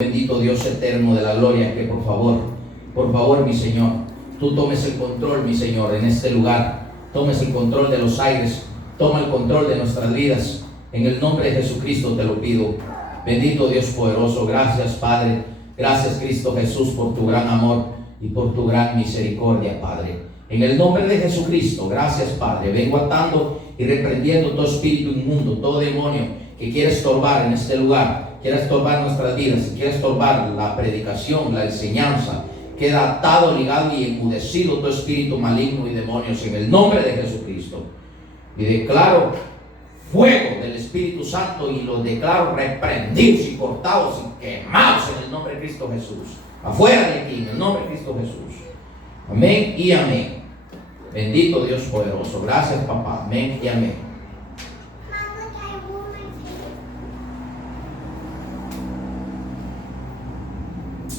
Bendito Dios eterno de la gloria, que por favor, mi Señor, tú tomes el control, mi Señor, en este lugar. Tomes el control de los aires, toma el control de nuestras vidas. En el nombre de Jesucristo te lo pido. Bendito Dios poderoso, gracias Padre, gracias Cristo Jesús por tu gran amor y por tu gran misericordia, Padre. En el nombre de Jesucristo, gracias Padre. Vengo atando y reprendiendo todo espíritu inmundo, todo demonio que quiere estorbar en este lugar, quiere estorbar nuestras vidas, quiere estorbar la predicación, la enseñanza. Queda atado, ligado y enmudecido todo espíritu maligno y demonios en el nombre de Jesucristo. Y declaro fuego del Espíritu Santo y los declaro reprendidos y cortados y quemados en el nombre de Cristo Jesús. Afuera de aquí, en el nombre de Cristo Jesús. Amén y amén. Bendito Dios poderoso. Gracias, papá. Amén y amén.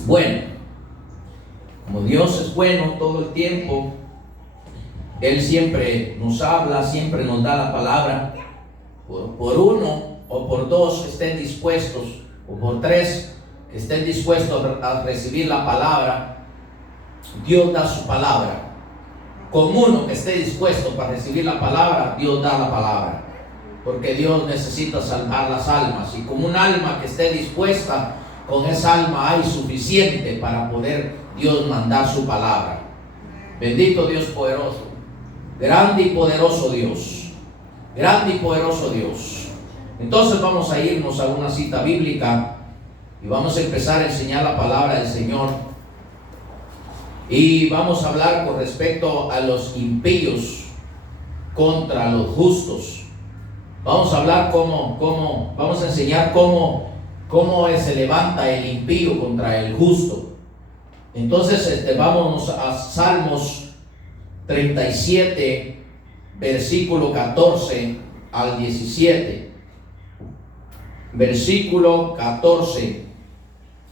Bueno, como Dios es bueno todo el tiempo, Él siempre nos habla, siempre nos da la palabra. Por uno o por dos que estén dispuestos, o por tres que estén dispuestos a recibir la palabra, Dios da su palabra. Con uno que esté dispuesto para recibir la palabra, Dios da la palabra. Porque Dios necesita salvar las almas. Y con un alma que esté dispuesta, con esa alma hay suficiente para poder Dios mandar su palabra. Bendito Dios poderoso. Grande y poderoso Dios. Grande y poderoso Dios. Entonces vamos a irnos a una cita bíblica y vamos a empezar a enseñar la palabra del Señor. Y vamos a hablar con respecto a los impíos contra los justos. Vamos a hablar vamos a enseñar cómo se levanta el impío contra el justo. Entonces vamos a Salmos 37, versículo 14 al 17. Versículo 14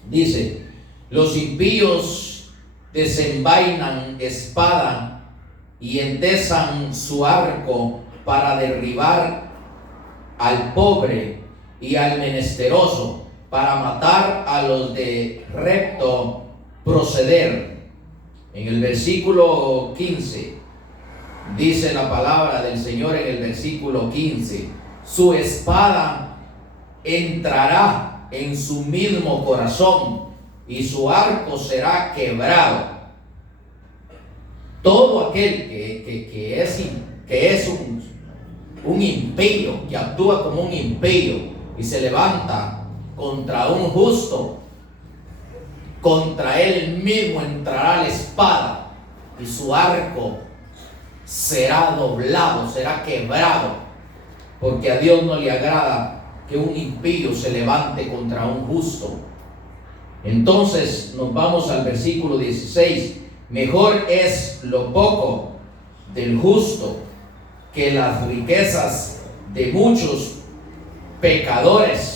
dice: los impíos desenvainan espada y entesan su arco para derribar al pobre y al menesteroso, para matar a los de recto proceder. En el versículo 15 dice la palabra del Señor, en el versículo 15: su espada entrará en su mismo corazón y su arco será quebrado. Todo aquel que es un impío, que actúa como un impío y se levanta contra un justo, contra él mismo entrará la espada y su arco será doblado, será quebrado, porque a Dios no le agrada que un impío se levante contra un justo. Entonces nos vamos al versículo 16. Mejor es lo poco del justo que las riquezas de muchos pecadores,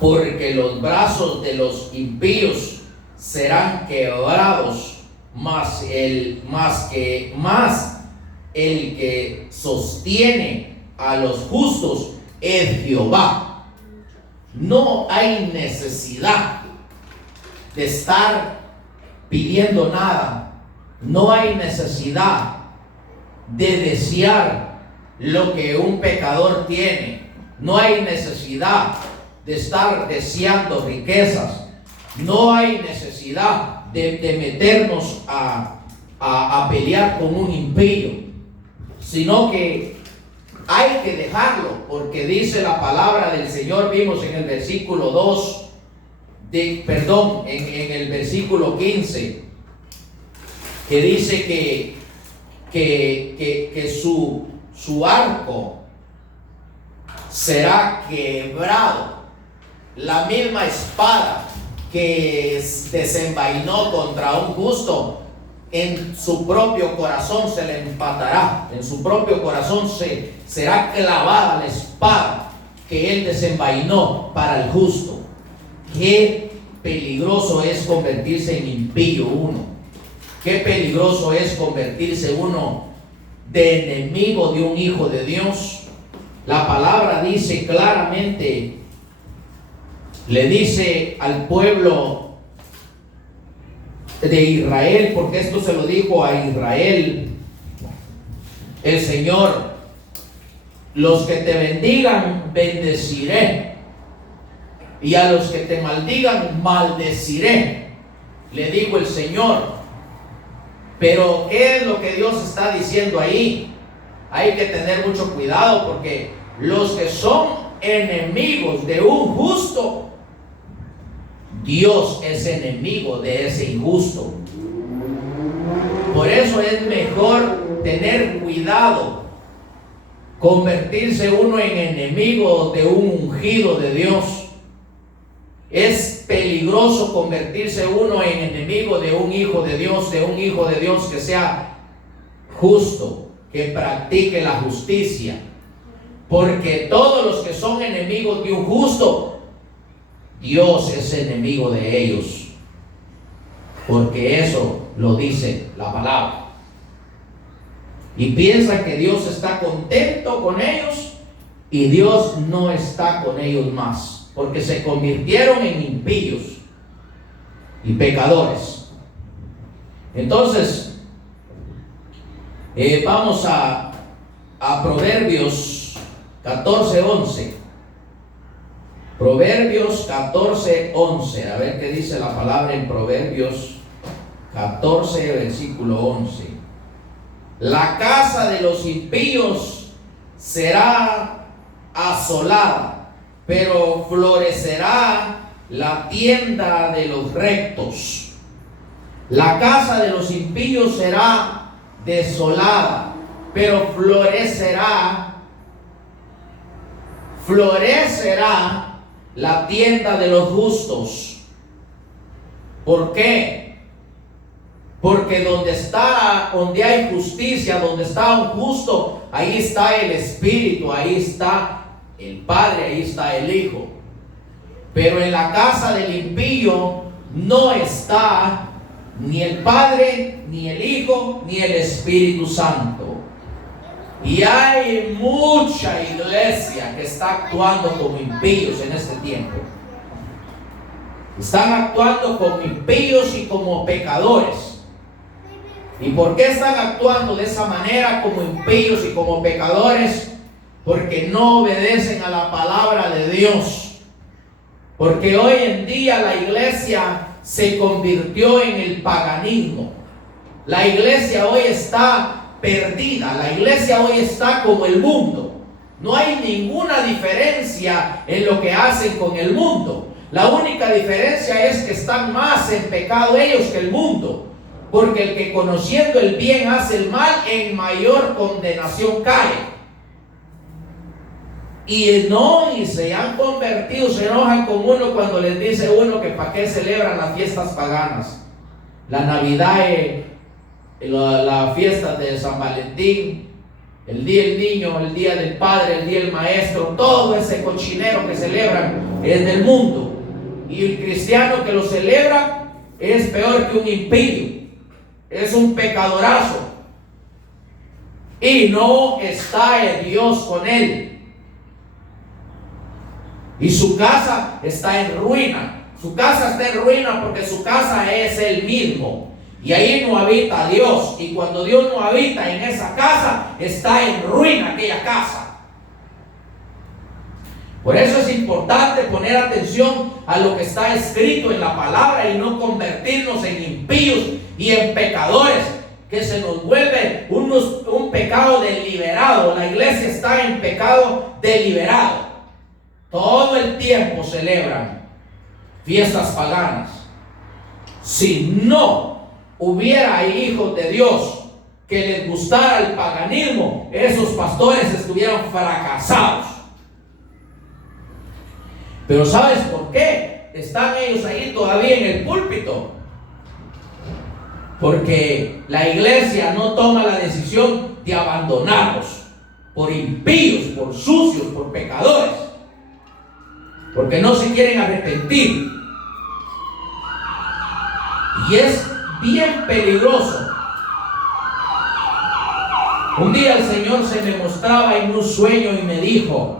porque los brazos de los impíos serán quebrados, mas el que sostiene a los justos es Jehová. No hay necesidad de estar pidiendo nada. No hay necesidad de desear lo que un pecador tiene. No hay necesidad de estar deseando riquezas. No hay necesidad de meternos a pelear con un impío, sino que hay que dejarlo, porque dice la palabra del Señor. Vimos en el versículo 2, en el versículo 15, que dice que su arco será quebrado. La misma espada que desenvainó contra un justo, en su propio corazón se le empatará. En su propio corazón será clavada la espada que él desenvainó para el justo. Qué peligroso es convertirse en impío uno. Qué peligroso es convertirse uno de enemigo de un hijo de Dios. La palabra dice claramente le dice al pueblo de Israel, porque esto se lo dijo a Israel el Señor: los que te bendigan, bendeciré, y a los que te maldigan, maldeciré, le dijo el Señor. Pero ¿qué es lo que Dios está diciendo ahí? Hay que tener mucho cuidado, porque los que son enemigos de un justo, Dios es enemigo de ese injusto. Por eso es mejor tener cuidado, convertirse uno en enemigo de un ungido de Dios. Es peligroso convertirse uno en enemigo de un hijo de Dios, que sea justo, que practique la justicia. Porque todos los que son enemigos de un justo, Dios es enemigo de ellos. Porque eso lo dice la palabra. Y piensan que Dios está contento con ellos, y Dios no está con ellos más, porque se convirtieron en impíos y pecadores. Entonces, vamos a Proverbios 14:11. Proverbios 14:11. A ver qué dice la palabra en Proverbios 14, versículo 11. La casa de los impíos será asolada, pero florecerá la tienda de los rectos. La casa de los impíos será desolada, pero florecerá la tienda de los justos. ¿Por qué? Porque donde hay justicia, donde está un justo, ahí está el Espíritu, ahí está el Padre, ahí está el Hijo. Pero en la casa del impío no está ni el Padre, ni el Hijo, ni el Espíritu Santo. Y hay mucha iglesia que está actuando como impíos en este tiempo. Están actuando como impíos y como pecadores. ¿Y por qué están actuando de esa manera, como impíos y como pecadores? Porque no obedecen a la palabra de Dios. Porque hoy en día la iglesia se convirtió en el paganismo. La iglesia hoy está perdida. La iglesia hoy está como el mundo. No hay ninguna diferencia en lo que hacen con el mundo. La única diferencia es que están más en pecado ellos que el mundo. Porque el que conociendo el bien hace el mal, en mayor condenación cae. Y se han convertido, se enojan con uno cuando les dice uno que para qué celebran las fiestas paganas. La Navidad, la fiesta de San Valentín, el día del niño, el día del padre, el día del maestro, todo ese cochinero que celebran es del mundo. Y el cristiano que lo celebra es peor que un impío. Es un pecadorazo. Y no está el Dios con él. Y su casa está en ruina. Su casa está en ruina porque su casa es él mismo. Y ahí no habita Dios. Y cuando Dios no habita en esa casa, está en ruina aquella casa. Por eso es importante poner atención a lo que está escrito en la palabra y no convertirnos en impíos y en pecadores, que se nos vuelve un pecado deliberado. La iglesia está en pecado deliberado. Todo el tiempo celebran fiestas paganas. Si no hubiera hijos de Dios que les gustara el paganismo, esos pastores estuvieran fracasados. Pero ¿sabes por qué están ellos ahí todavía en el púlpito? Porque la iglesia no toma la decisión de abandonarlos por impíos, por sucios, por pecadores, porque no se quieren arrepentir. Y es bien peligroso. Un día el Señor se me mostraba en un sueño y me dijo: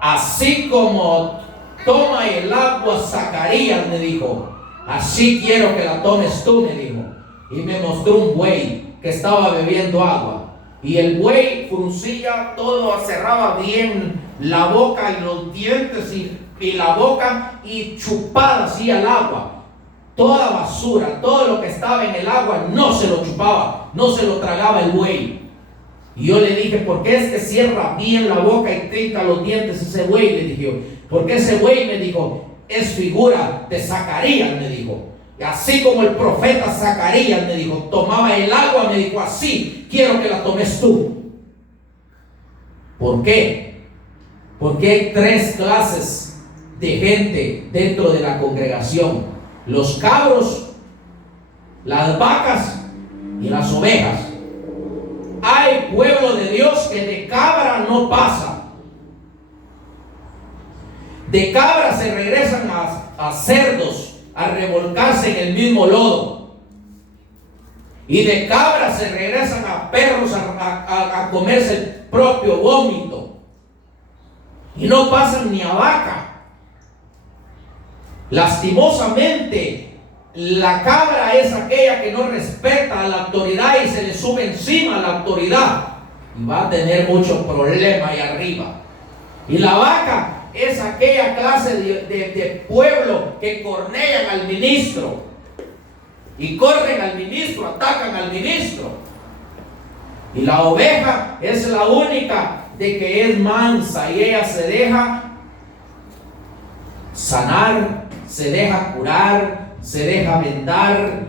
así como toma el agua, Zacarías, me dijo. Así quiero que la tomes tú, me dijo. Y me mostró un buey que estaba bebiendo agua. Y el buey fruncía todo, cerraba bien la boca y los dientes y la boca, y chupaba así al agua. Toda basura, todo lo que estaba en el agua no se lo chupaba, no se lo tragaba el buey. Y yo le dije, ¿por qué es que cierra bien la boca y trinca los dientes ese buey? Le dije yo, porque ese buey, me dijo, es figura de Zacarías, me dijo. Y así como el profeta Zacarías, me dijo, tomaba el agua, me dijo, así quiero que la tomes tú. ¿Por qué? Porque hay tres clases de gente dentro de la congregación: los cabros, las vacas y las ovejas. Hay pueblo de Dios que de cabra no pasa. De cabra se regresan a cerdos, a revolcarse en el mismo lodo. Y de cabra se regresan a perros a comerse el propio vómito. Y no pasan ni a vaca. Lastimosamente, la cabra es aquella que no respeta a la autoridad y se le sube encima a la autoridad. Y va a tener mucho problema ahí arriba. Y la vaca es aquella clase de pueblo que cornean al ministro. Y corren al ministro, atacan al ministro. Y la oveja es la única de que es mansa y ella se deja sanar, se deja curar, se deja vendar,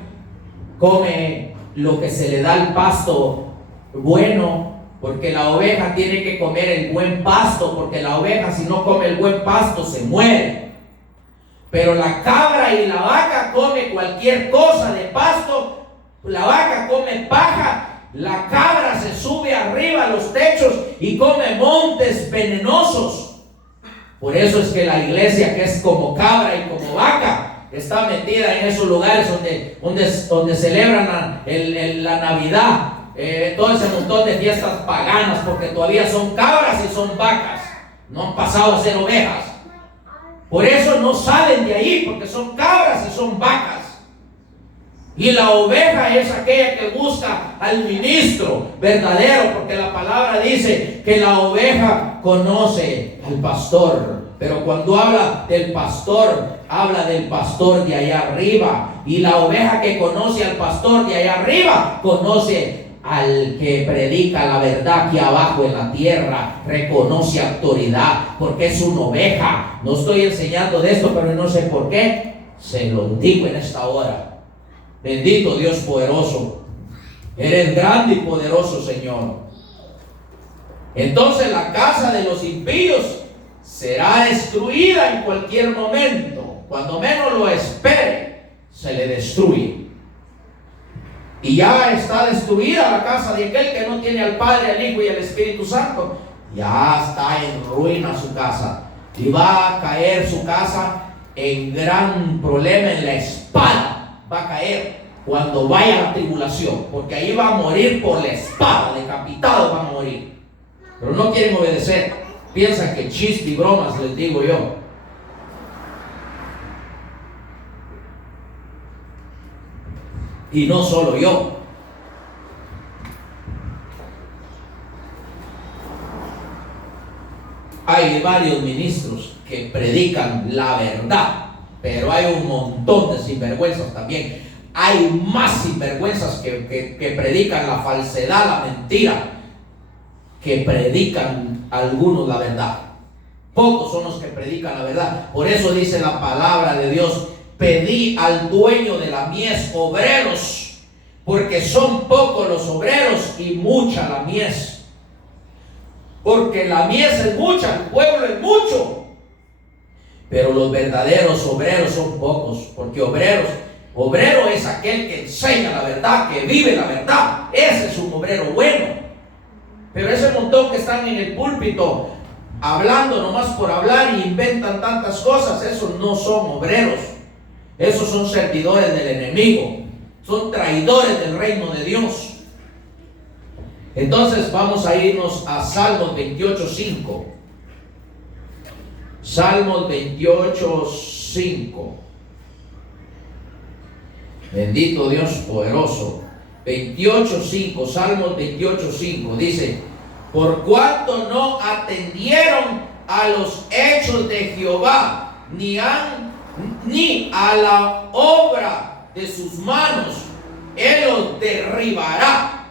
come lo que se le da al pasto bueno, porque la oveja tiene que comer el buen pasto, porque la oveja, si no come el buen pasto, se muere. Pero la cabra y la vaca come cualquier cosa de pasto. La vaca come paja, la cabra se sube arriba a los techos y come montes venenosos. Por eso es que la iglesia, que es como cabra y como vaca, está metida en esos lugares donde celebran la Navidad, todo ese montón de fiestas paganas, porque todavía son cabras y son vacas, no han pasado a ser ovejas. Por eso no salen de ahí, porque son cabras y son vacas. Y la oveja es aquella que busca al ministro verdadero, porque la palabra dice que la oveja conoce al pastor. Pero cuando habla del pastor, habla del pastor de allá arriba. Y la oveja que conoce al pastor de allá arriba, conoce al que predica la verdad aquí abajo en la tierra, reconoce autoridad, porque es una oveja. No estoy enseñando de esto, pero no sé por qué, se lo digo en esta hora. Bendito Dios poderoso, eres grande y poderoso, Señor. Entonces la casa de los impíos será destruida en cualquier momento. Cuando menos lo espere, se le destruye. Y ya está destruida la casa de aquel que no tiene al Padre, al Hijo y al Espíritu Santo. Ya está en ruina su casa. Y va a caer su casa en gran problema, en la espada. Va a caer cuando vaya la tribulación, porque ahí va a morir por la espada, decapitados van a morir. Pero no quieren obedecer, piensan que chiste y bromas les digo yo. Y no solo yo. Hay varios ministros que predican la verdad, pero hay un montón de sinvergüenzas también. Hay más sinvergüenzas que predican la falsedad, la mentira, que predican algunos la verdad. Pocos son los que predican la verdad. Por eso dice la palabra de Dios: pedí al dueño de la mies obreros, porque son pocos los obreros y mucha la mies. Porque la mies es mucha, el pueblo es mucho, pero los verdaderos obreros son pocos. Porque obrero es aquel que enseña la verdad, que vive la verdad. Ese es un obrero bueno. Pero ese montón que están en el púlpito hablando nomás por hablar y inventan tantas cosas, esos no son obreros. Esos son servidores del enemigo, son traidores del reino de Dios. Entonces vamos a irnos a Salmos 28:5. Salmos 28:5. Bendito Dios poderoso. 28:5, Salmos 28:5 dice: por cuanto no atendieron a los hechos de Jehová, ni a la obra de sus manos, Él los derribará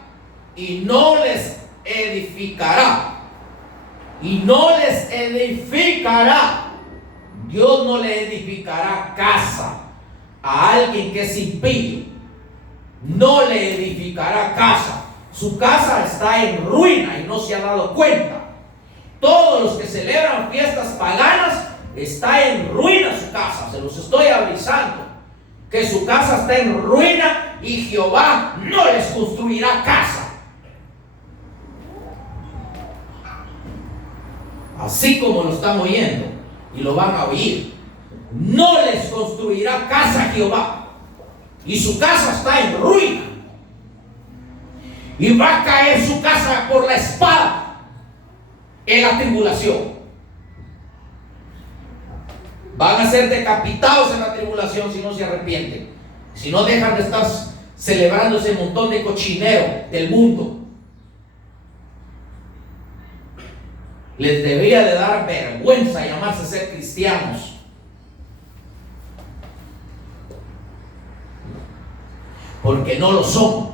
y no les edificará. Y no les edificará. Dios no le edificará casa a alguien que es impío. No le edificará casa. Su casa está en ruina y no se ha dado cuenta. Todos los que celebran fiestas paganas, está en ruina su casa. Se los estoy avisando que su casa está en ruina y Jehová no les construirá casa. Así como lo están oyendo y lo van a oír, no les construirá casa Jehová, y su casa está en ruina, y va a caer su casa por la espada en la tribulación. Van a ser decapitados en la tribulación si no se arrepienten, si no dejan de estar celebrando ese montón de cochinero del mundo. Les debería de dar vergüenza llamarse ser cristianos. Porque no lo son.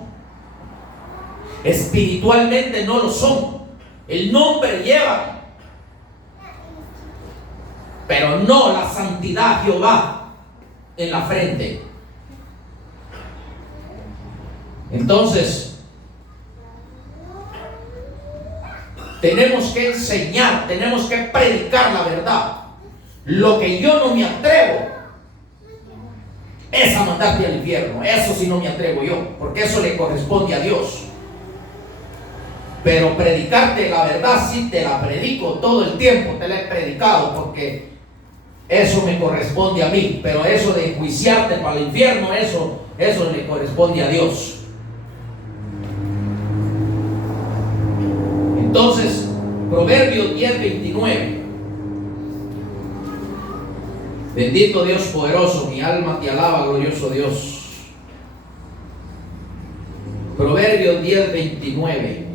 Espiritualmente no lo son. El nombre lleva, pero no la santidad Jehová en la frente. Entonces, tenemos que enseñar, tenemos que predicar la verdad. Lo que yo no me atrevo es a mandarte al infierno. Eso sí no me atrevo yo, porque eso le corresponde a Dios. Pero predicarte la verdad sí te la predico todo el tiempo, te la he predicado, porque eso me corresponde a mí. Pero eso de enjuiciarte para el infierno, eso le corresponde a Dios. Entonces, Proverbios 10:29. Bendito Dios poderoso, mi alma te alaba, glorioso Dios. Proverbios 10:29.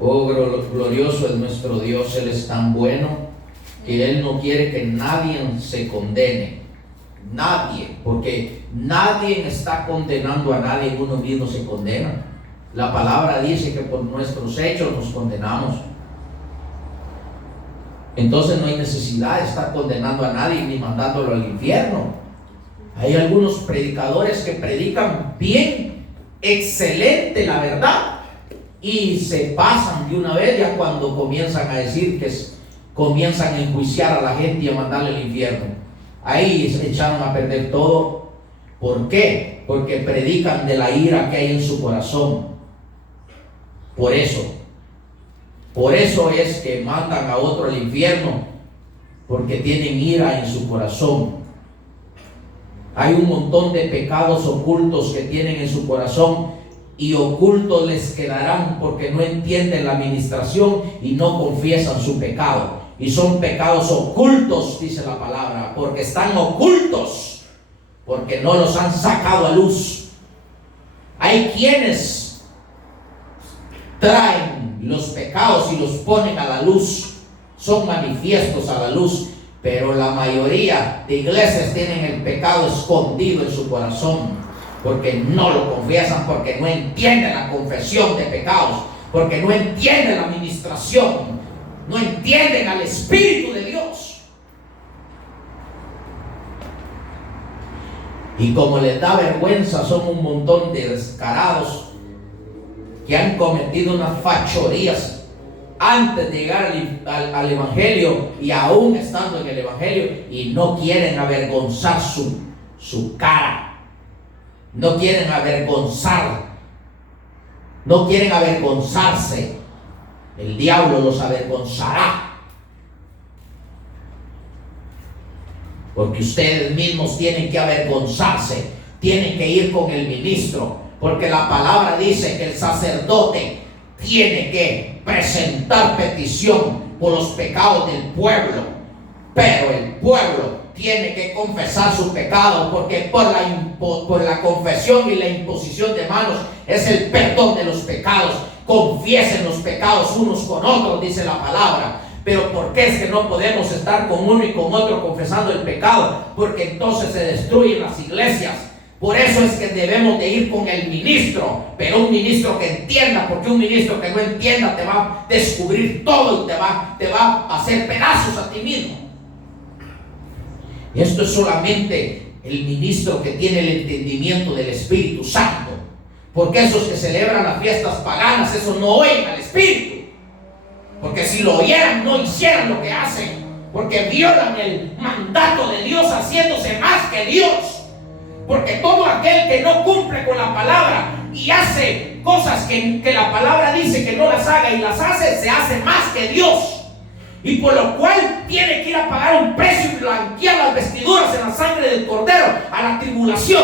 Oh, glorioso es nuestro Dios. Él es tan bueno que Él no quiere que nadie se condene. Nadie, porque nadie está condenando a nadie, uno mismo se condena. La palabra dice que por nuestros hechos nos condenamos. Entonces no hay necesidad de estar condenando a nadie ni mandándolo al infierno. Hay algunos predicadores que predican bien, excelente la verdad, y se pasan de una vez ya cuando comienzan a decir comienzan a enjuiciar a la gente y a mandarle al infierno. Ahí se echaron a perder todo. ¿Por qué? Porque predican de la ira que hay en su corazón. Por eso es que mandan a otro al infierno, porque tienen ira en su corazón. Hay un montón de pecados ocultos que tienen en su corazón, y ocultos les quedarán porque no entienden la administración y no confiesan su pecado. Y son pecados ocultos, dice la palabra, porque están ocultos, porque no los han sacado a luz. Hay quienes traen los pecados y los ponen a la luz, son manifiestos a la luz, pero la mayoría de iglesias tienen el pecado escondido en su corazón, porque no lo confiesan, porque no entienden la confesión de pecados, porque no entienden la administración, no entienden al Espíritu de Dios. Y como les da vergüenza, son un montón de descarados que han cometido unas fachorías antes de llegar al Evangelio, y aún estando en el Evangelio, y no quieren avergonzar su cara. No quieren avergonzarse. El diablo los avergonzará, porque ustedes mismos tienen que avergonzarse, tienen que ir con el ministro, Porque la palabra dice que el sacerdote tiene que presentar petición por los pecados del pueblo, pero el pueblo tiene que confesar su pecado, porque por la confesión y la imposición de manos es el perdón de los pecados. Confiesen los pecados unos con otros, dice la palabra. Pero ¿por qué es que no podemos estar con uno y con otro confesando el pecado? Porque entonces se destruyen las iglesias. Por eso es que debemos de ir con el ministro, pero un ministro que entienda, porque un ministro que no entienda te va a descubrir todo y te va a hacer pedazos a ti mismo. Y esto es solamente el ministro que tiene el entendimiento del Espíritu Santo, porque esos que celebran las fiestas paganas, esos no oyen al Espíritu, porque si lo oyeran no hicieran lo que hacen, porque violan el mandato de Dios haciéndose más que Dios. Porque todo aquel que no cumple con la palabra y hace cosas que la palabra dice que no las haga y las hace, se hace más que Dios. Y por lo cual tiene que ir a pagar un precio y blanquear las vestiduras en la sangre del Cordero a la tribulación.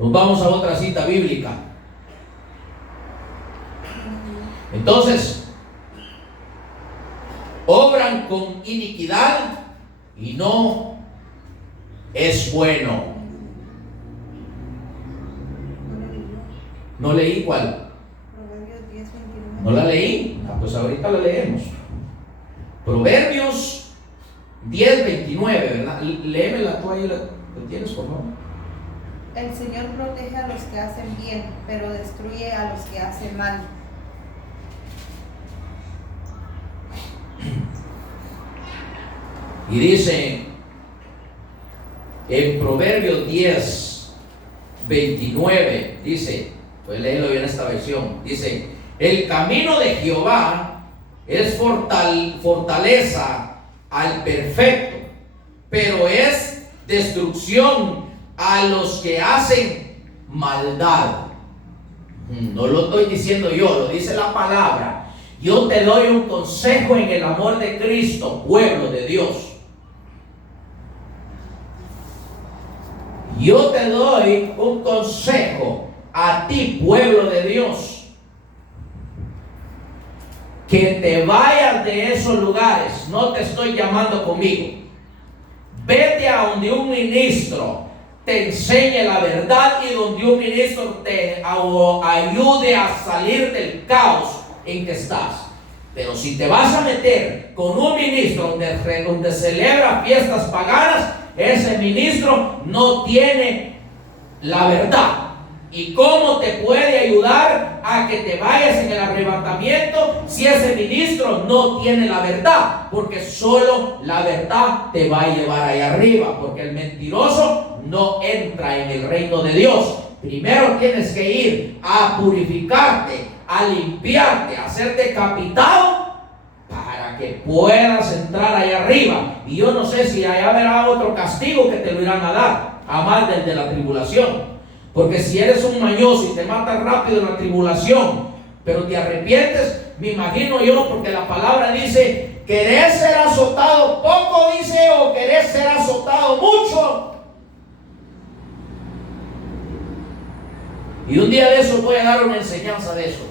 Nos vamos a otra cita bíblica. Entonces, obran con iniquidad y no es bueno. ¿No leí cuál? Proverbios 10:29. ¿No la leí? Pues ahorita la leemos. Proverbios 10:29, ¿verdad? Léemela tú ahí, ¿lo tienes, por favor? El Señor protege a los que hacen bien, pero destruye a los que hacen mal. Y dice en Proverbios 10:29, dice, voy a leerlo bien esta versión, dice: el camino de Jehová es fortaleza al perfecto, pero es destrucción a los que hacen maldad. No lo estoy diciendo yo, lo dice la palabra. Yo te doy un consejo en el amor de Cristo, pueblo de Dios. Yo te doy un consejo a ti, pueblo de Dios, que te vayas de esos lugares. No te estoy llamando conmigo. Vete a donde un ministro te enseñe la verdad y donde un ministro te ayude a salir del caos en que estás. Pero si te vas a meter con un ministro donde celebra fiestas paganas, ese ministro no tiene la verdad. ¿Y cómo te puede ayudar a que te vayas en el arrebatamiento si ese ministro no tiene la verdad? Porque solo la verdad te va a llevar allá arriba, porque el mentiroso no entra en el reino de Dios. Primero tienes que ir a purificarte, a limpiarte, a ser decapitado para que puedas entrar allá arriba. Y yo no sé si allá habrá otro castigo que te lo irán a dar, a más del de la tribulación. Porque si eres un mañoso y te matas rápido en la tribulación, pero te arrepientes, me imagino yo, porque la palabra dice: ¿querés ser azotado poco, dice, o querés ser azotado mucho? Y un día de eso voy a dar una enseñanza de eso.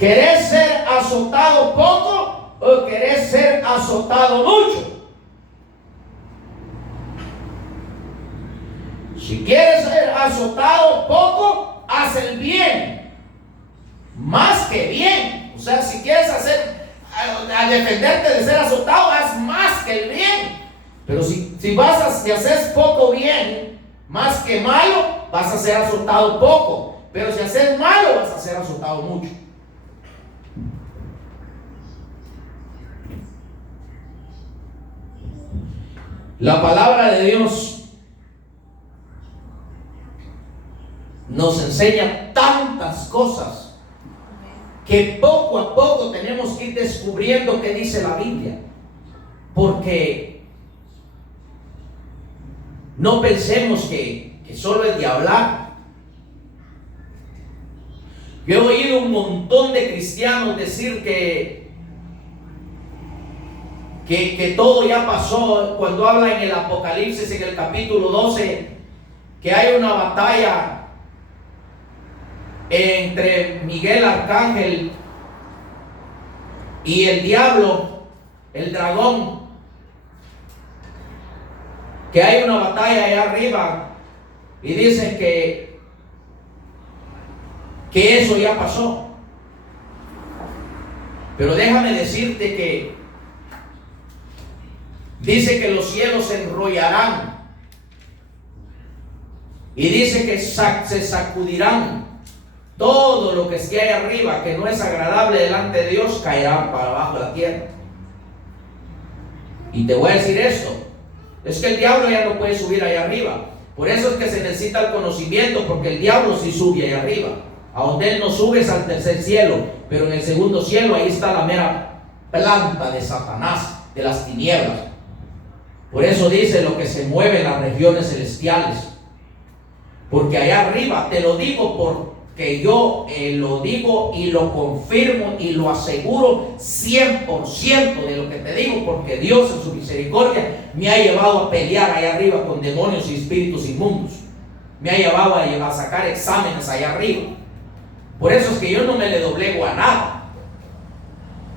¿Querés ser azotado poco o querés ser azotado mucho? Si quieres ser azotado poco, haz el bien, más que bien. O sea, si quieres a defenderte de ser azotado, haz más que el bien. Pero si haces poco bien, más que malo, vas a ser azotado poco. Pero si haces malo, vas a ser azotado mucho. La palabra de Dios nos enseña tantas cosas que poco a poco tenemos que ir descubriendo qué dice la Biblia, porque no pensemos que solo es de hablar. Yo he oído un montón de cristianos decir que que todo ya pasó. Cuando habla en el Apocalipsis, en el capítulo 12, que hay una batalla entre Miguel Arcángel y el diablo, el dragón, que hay una batalla allá arriba, y dicen que eso ya pasó. Pero déjame decirte que dice que los cielos se enrollarán, y dice que se sacudirán. Todo lo que esté ahí arriba, que no es agradable delante de Dios, caerá para abajo de la tierra. Y te voy a decir esto: es que el diablo ya no puede subir allá arriba. Por eso es que se necesita el conocimiento, porque el diablo sí sube allá arriba. A donde él no sube es al tercer cielo, pero en el segundo cielo ahí está la mera planta de Satanás, de las tinieblas. Por eso dice lo que se mueve en las regiones celestiales. Porque allá arriba, te lo digo porque yo lo digo y lo confirmo y lo aseguro 100% de lo que te digo, porque Dios en su misericordia me ha llevado a pelear allá arriba con demonios y espíritus inmundos. Me ha llevado a sacar exámenes allá arriba. Por eso es que yo no me le doblego a nada.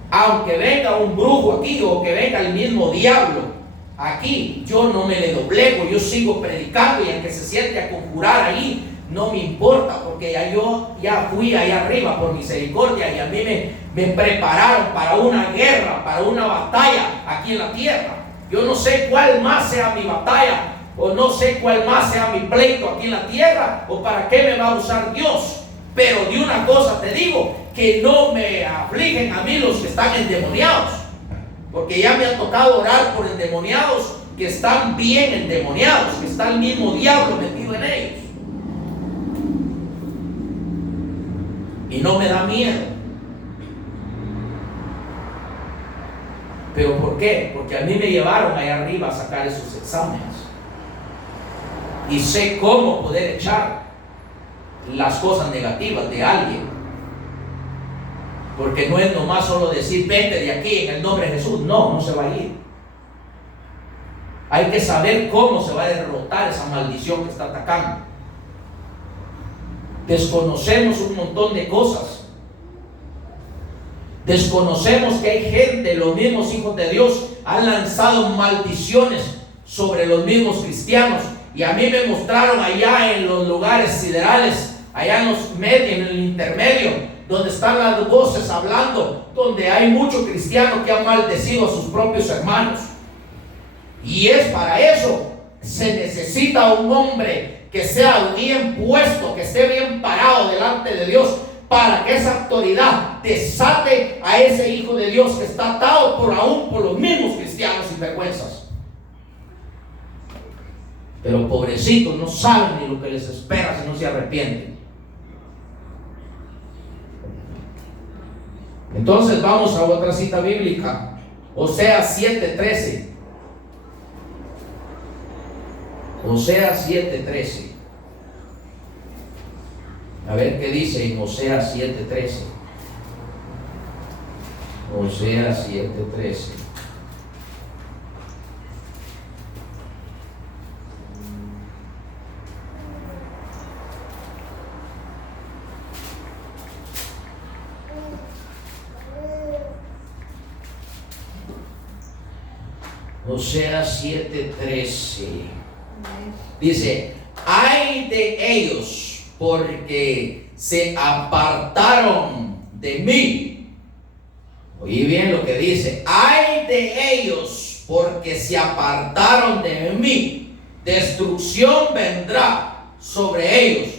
Aunque venga un brujo aquí o que venga el mismo diablo aquí, yo no me le doblego. Yo sigo predicando, y el que se siente a conjurar ahí, no me importa, porque yo ya fui allá arriba por misericordia, y a mí me prepararon para una guerra, para una batalla aquí en la tierra. Yo no sé cuál más sea mi batalla, o no sé cuál más sea mi pleito aquí en la tierra, o para qué me va a usar Dios. Pero de una cosa te digo, que no me afligen a mí los que están endemoniados, porque ya me ha tocado orar por endemoniados que están bien endemoniados, que está el mismo diablo metido en ellos. Y no me da miedo. ¿Pero por qué? Porque a mí me llevaron allá arriba a sacar esos exámenes. Y sé cómo poder echar las cosas negativas de alguien. Porque no es nomás solo decir vete de aquí en el nombre de Jesús. No se va a ir. Hay que saber cómo se va a derrotar esa maldición que está atacando. Desconocemos un montón de cosas. Desconocemos que hay gente, los mismos hijos de Dios han lanzado maldiciones sobre los mismos cristianos. Y a mí me mostraron allá en los lugares siderales, allá en los medios, en el intermedio, donde están las voces hablando, donde hay muchos cristianos que han maldecido a sus propios hermanos. Y es para eso, se necesita un hombre que sea bien puesto, que esté bien parado delante de Dios, para que esa autoridad desate a ese hijo de Dios que está atado por los mismos cristianos sinvergüenzas. Pero pobrecitos, no saben ni lo que les espera si no se arrepienten. Entonces vamos a otra cita bíblica, Oseas 7:13. Oseas 7:13. A ver qué dice en Oseas 7:13. Oseas 7:13. Oseas 7:13. Dice: ay de ellos, porque se apartaron de mí. Oí bien lo que dice: ay de ellos, porque se apartaron de mí. Destrucción vendrá sobre ellos,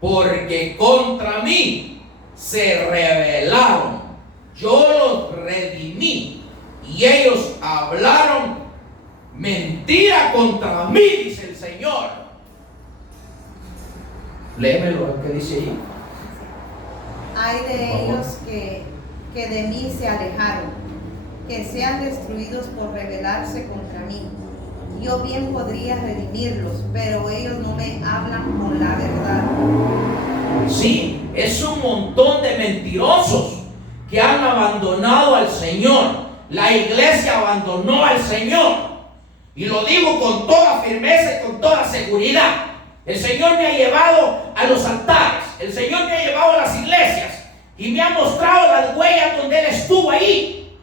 porque contra mí se rebelaron. Yo los redimí, y ellos hablaron mentira contra mí, dice el Señor. Léemelo, ¿qué dice ahí? Hay de ellos que de mí se alejaron, que sean destruidos por rebelarse contra mí. Yo bien podría redimirlos, pero ellos no me hablan con la verdad. Sí, es un montón de mentirosos que han abandonado al Señor, La iglesia abandonó al Señor. Y lo digo con toda firmeza y con toda seguridad. El Señor me ha llevado a los altares. El Señor me ha llevado a las iglesias. Y me ha mostrado las huellas donde Él estuvo ahí.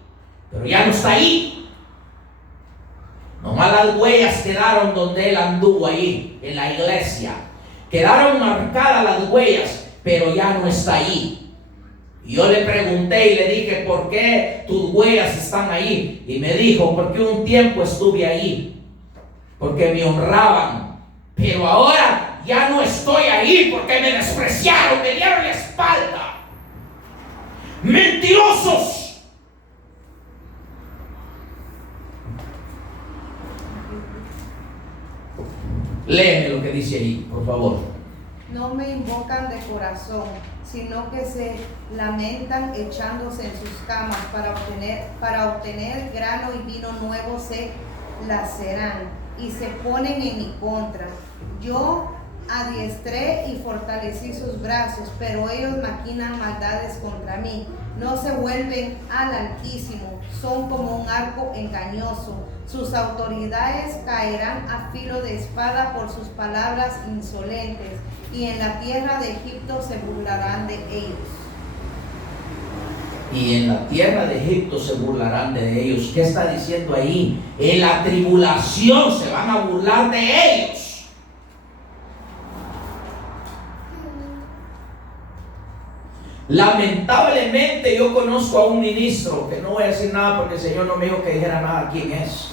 Pero ya no está ahí. Nomás las huellas quedaron donde Él anduvo ahí, en la iglesia. Quedaron marcadas las huellas, pero ya no está ahí. Y yo le pregunté y le dije, ¿por qué tus huellas están ahí? Y me dijo, porque un tiempo estuve ahí, porque me honraban, pero ahora ya no estoy ahí porque me despreciaron, me dieron la espalda. ¡Mentirosos! Léeme lo que dice ahí, por favor. No me invocan de corazón, sino que se lamentan echándose en sus camas para obtener grano y vino nuevo se laceran y se ponen en mi contra. Yo adiestré y fortalecí sus brazos, pero ellos maquinan maldades contra mí. No se vuelven al Altísimo, son como un arco engañoso. Sus autoridades caerán a filo de espada por sus palabras insolentes, y en la tierra de Egipto se burlarán de ellos. Y en la tierra de Egipto se burlarán de ellos. ¿Qué está diciendo ahí? En la tribulación se van a burlar de ellos. Lamentablemente yo conozco a un ministro, que no voy a decir nada porque el Señor no me dijo que dijera nada quién es,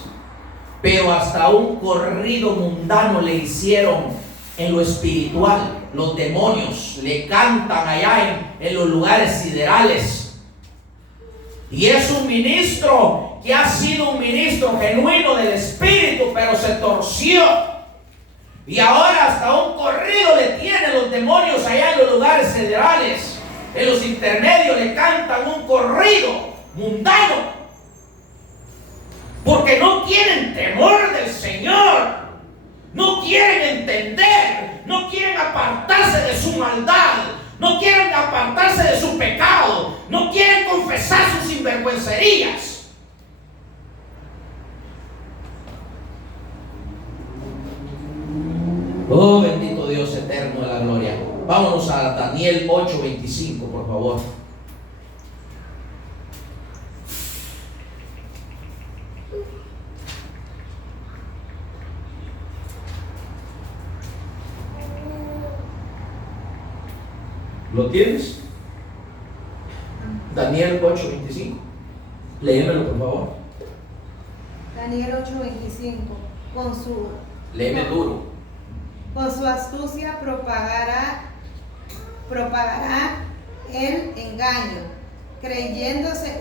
pero hasta un corrido mundano le hicieron en lo espiritual. Los demonios le cantan allá en los lugares siderales. Y es un ministro que ha sido un ministro genuino del Espíritu, pero se torció. Y ahora hasta un corrido le tienen los demonios allá en los lugares siderales. En los intermedios le cantan un corrido mundano, porque no tienen temor del Señor, no quieren entender, no quieren apartarse de su maldad, no quieren apartarse de su pecado, no quieren confesar sus sinvergüencerías. Oh, bendito Dios eterno de la gloria. Vámonos a Daniel 8:25, por favor. ¿Lo tienes? Daniel 8:25. Léemelo, por favor. Daniel 8:25. Léeme duro. Con su astucia propagará el engaño, creyéndose